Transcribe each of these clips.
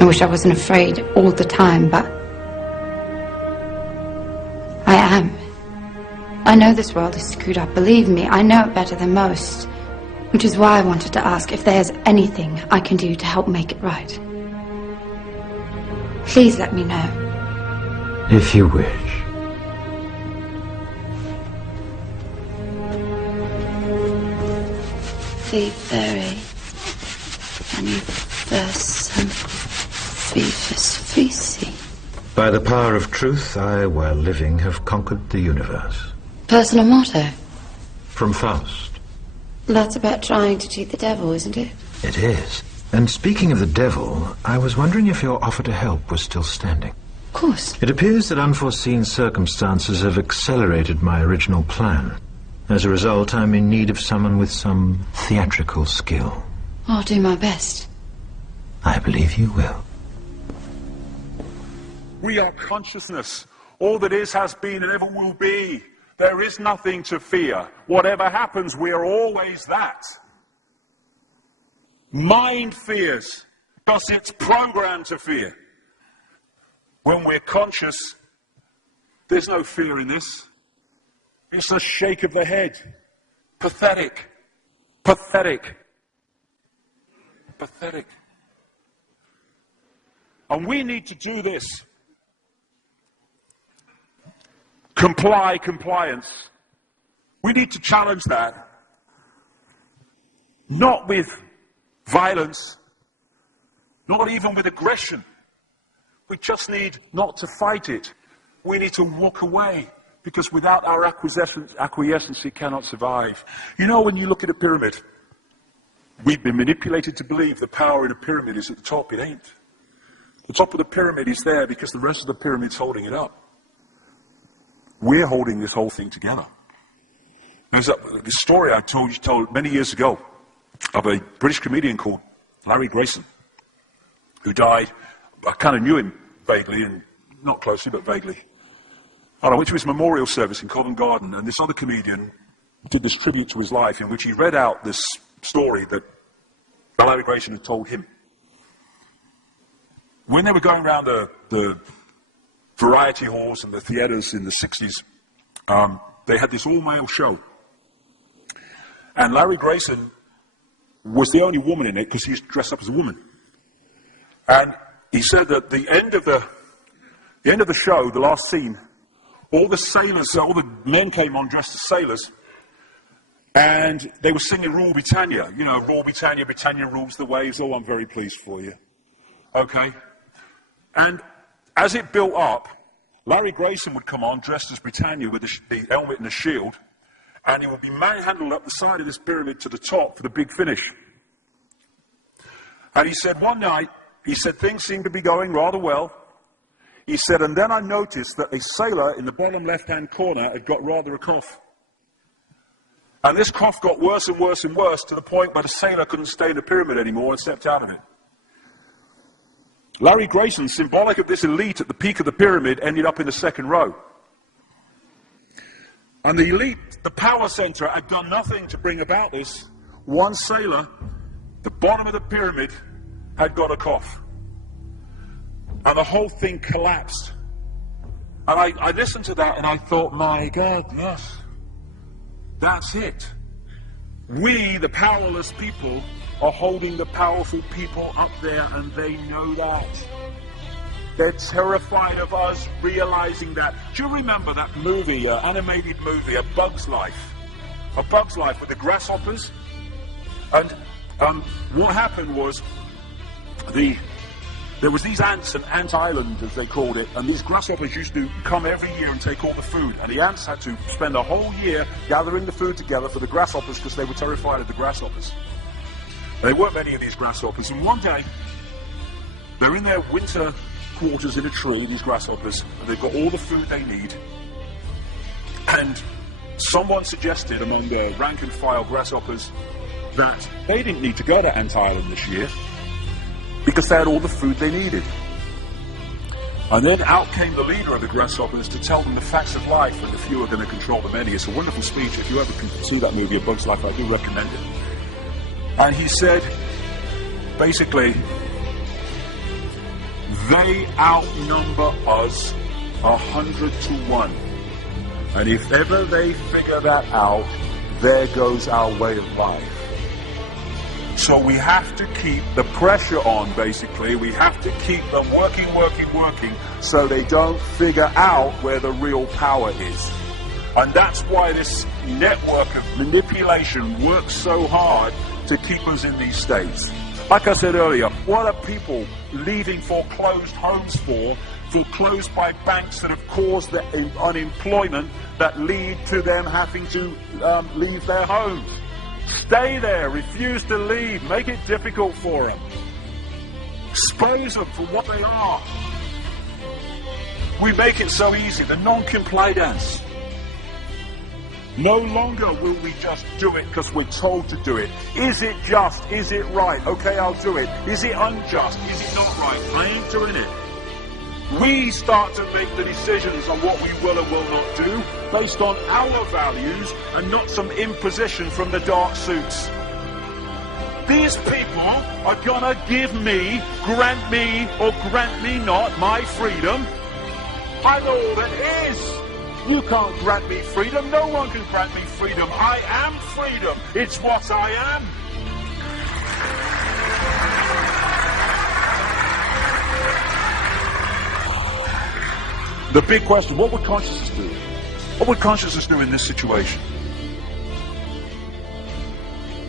I wish I wasn't afraid all the time, but I am. I know this world is screwed up, believe me, I know it better than most. Which is why I wanted to ask if there's anything I can do to help make it right. Please let me know. If you wish. Fy bury, and you person fifus fisi. By the power of truth, I, while living, have conquered the universe. Personal motto? From Faust. That's about trying to cheat the devil, isn't it? It is. And speaking of the devil, I was wondering if your offer to help was still standing. Of course. It appears that unforeseen circumstances have accelerated my original plan. As a result, I'm in need of someone with some theatrical skill. I'll do my best. I believe you will. We are consciousness. All that is, has been, and ever will be. There is nothing to fear. Whatever happens, we are always that. Mind fears, because it's programmed to fear. When we're conscious, there's no fear in this. It's a shake of the head. Pathetic. Pathetic. Pathetic. And we need to do this. Compliance. We need to challenge that. Not with violence, not even with aggression. We just need not to fight it. We need to walk away, because without our acquiescence it cannot survive. You know, when you look at a pyramid, we've been manipulated to believe the power in a pyramid is at the top. It ain't. The top of the pyramid is there because the rest of the pyramid's holding it up. We're holding this whole thing together. There's this story I told many years ago of a British comedian called Larry Grayson, who died. I kind of knew him vaguely, and not closely, but vaguely. And I went to his memorial service in Covent Garden, and this other comedian did this tribute to his life, in which he read out this story that Larry Grayson had told him. When they were going around the variety halls and the theatres in the 60s, they had this all-male show. And Larry Grayson was the only woman in it because he was dressed up as a woman. And he said that the end of the show, the last scene, all the sailors, all the men came on dressed as sailors, and they were singing Rule Britannia. You know, Rule Britannia, Britannia rules the waves. Oh, I'm very pleased for you. Okay? And as it built up, Larry Grayson would come on dressed as Britannia with the helmet and the shield, and he would be manhandled up the side of this pyramid to the top for the big finish. And he said one night, he said things seemed to be going rather well. He said, and then I noticed that a sailor in the bottom left-hand corner had got rather a cough. And this cough got worse and worse and worse to the point where the sailor couldn't stay in the pyramid anymore and stepped out of it. Larry Grayson, symbolic of this elite at the peak of the pyramid, ended up in the second row. And the elite, the power center, had done nothing to bring about this. One sailor, the bottom of the pyramid, had got a cough. And the whole thing collapsed. And I listened to that and I thought, my God, yes, that's it. We, the powerless people, are holding the powerful people up there, and they know that. They're terrified of us realizing that. Do you remember that movie, animated movie, A Bug's Life? A Bug's Life with the grasshoppers? And what happened was, there was these ants, an ant island as they called it, and these grasshoppers used to come every year and take all the food, and the ants had to spend a whole year gathering the food together for the grasshoppers because they were terrified of the grasshoppers. There weren't many of these grasshoppers, and one day they're in their winter quarters in a tree, these grasshoppers, and they've got all the food they need, and someone suggested among the rank and file grasshoppers that they didn't need to go to Ant Island this year because they had all the food they needed. And then out came the leader of the grasshoppers to tell them the facts of life, and the few are going to control the many. It's a wonderful speech. If you ever can see that movie, A Bug's Life, I do recommend it. And he said, basically, They outnumber us 100 to 1. And if ever they figure that out, there goes our way of life. So we have to keep the pressure on, basically. We have to keep them working, so they don't figure out where the real power is. And that's why this network of manipulation works so hard to keep us in these states. Like I said earlier, what are people leaving foreclosed homes for? Foreclosed by banks that have caused the unemployment that lead to them having to leave their homes. Stay there, refuse to leave, make it difficult for them. Expose them for what they are. We make it so easy, the non-compliance. No longer will we just do it because we're told to do it. Is it just? Is it right? Okay, I'll do it. Is it unjust? Is it not right? I ain't doing it. We start to make the decisions on what we will and will not do based on our values and not some imposition from the dark suits. These people are gonna give me, grant me, or grant me not my freedom. I know all that is. You can't grant me freedom. No one can grant me freedom. I am freedom. It's what I am. The big question, what would consciousness do? What would consciousness do in this situation?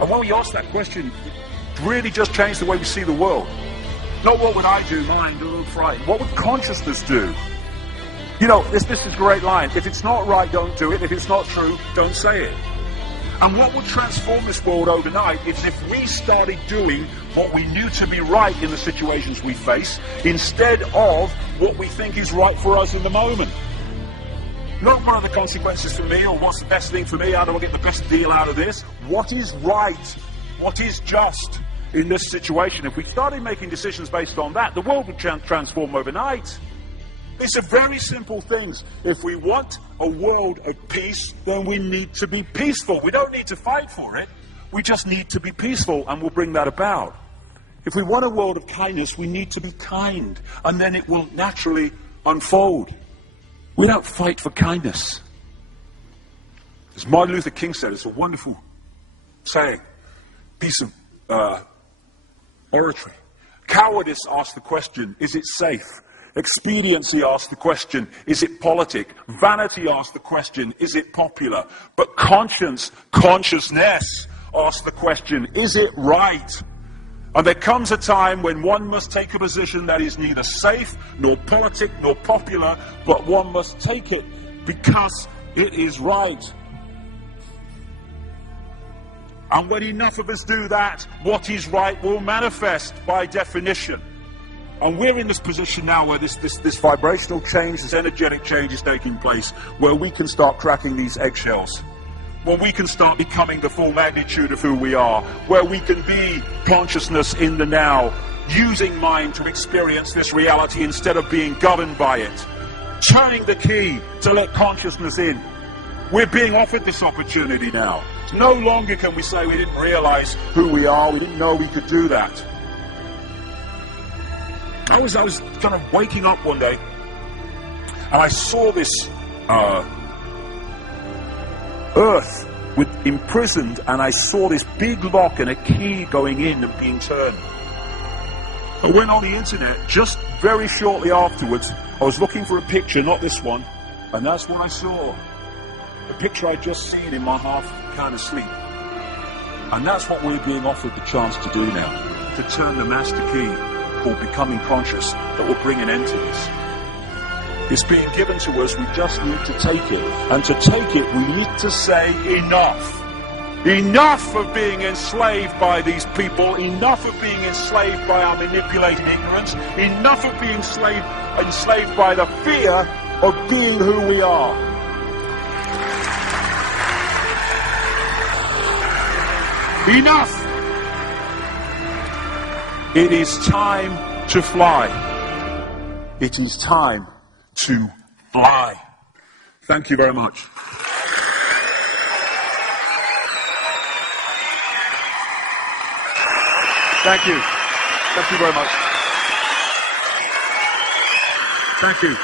And when we ask that question, it really just changed the way we see the world. Not what would I do, mind, or frightened. What would consciousness do? You know, this is a great line. If it's not right, don't do it. If it's not true, don't say it. And what would transform this world overnight is if we started doing what we knew to be right in the situations we face, instead of what we think is right for us in the moment. Not what are the consequences for me, or what's the best thing for me, how do I get the best deal out of this? What is right? What is just in this situation? If we started making decisions based on that, the world would transform overnight. These are very simple things. If we want a world of peace, then we need to be peaceful. We don't need to fight for it. We just need to be peaceful, and we'll bring that about. If we want a world of kindness, we need to be kind, and then it will naturally unfold. We don't fight for kindness. As Martin Luther King said, it's a wonderful saying, piece of oratory. Cowardice asks the question, is it safe? Expediency asks the question, is it politic? Vanity asks the question, is it popular? But consciousness asks the question, is it right? And there comes a time when one must take a position that is neither safe, nor politic, nor popular, but one must take it because it is right. And when enough of us do that, what is right will manifest by definition. And we're in this position now where this vibrational change, this energetic change is taking place, where we can start cracking these eggshells, where we can start becoming the full magnitude of who we are, where we can be consciousness in the now, using mind to experience this reality instead of being governed by it, turning the key to let consciousness in. We're being offered this opportunity now. No longer can we say we didn't realize who we are, we didn't know we could do that. I was kind of waking up one day, and I saw this earth imprisoned, and I saw this big lock and a key going in and being turned. I went on the internet just very shortly afterwards. I was looking for a picture, not this one, and that's what I saw. The picture I'd just seen in my half kind of sleep. And that's what we're being offered the chance to do now, to turn the master key called becoming conscious that will bring an end to this. It's being given to us, we just need to take it. And to take it, we need to say enough. Enough of being enslaved by these people, enough of being enslaved by our manipulated ignorance, enough of being enslaved by the fear of being who we are. Enough! It is time to fly. It is time to fly. Thank you very much. Thank you. Thank you very much. Thank you.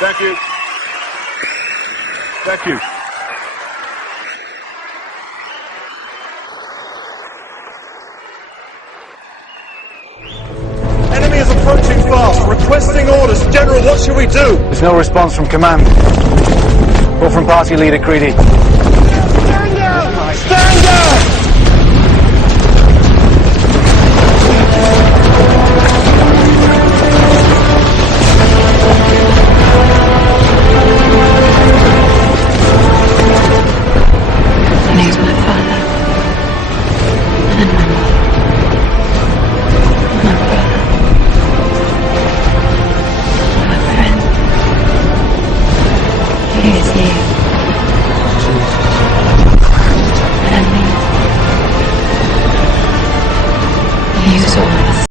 Thank you. Thank you. Enemy is approaching fast, requesting orders. General, what should we do? There's no response from command or from party leader Creedy.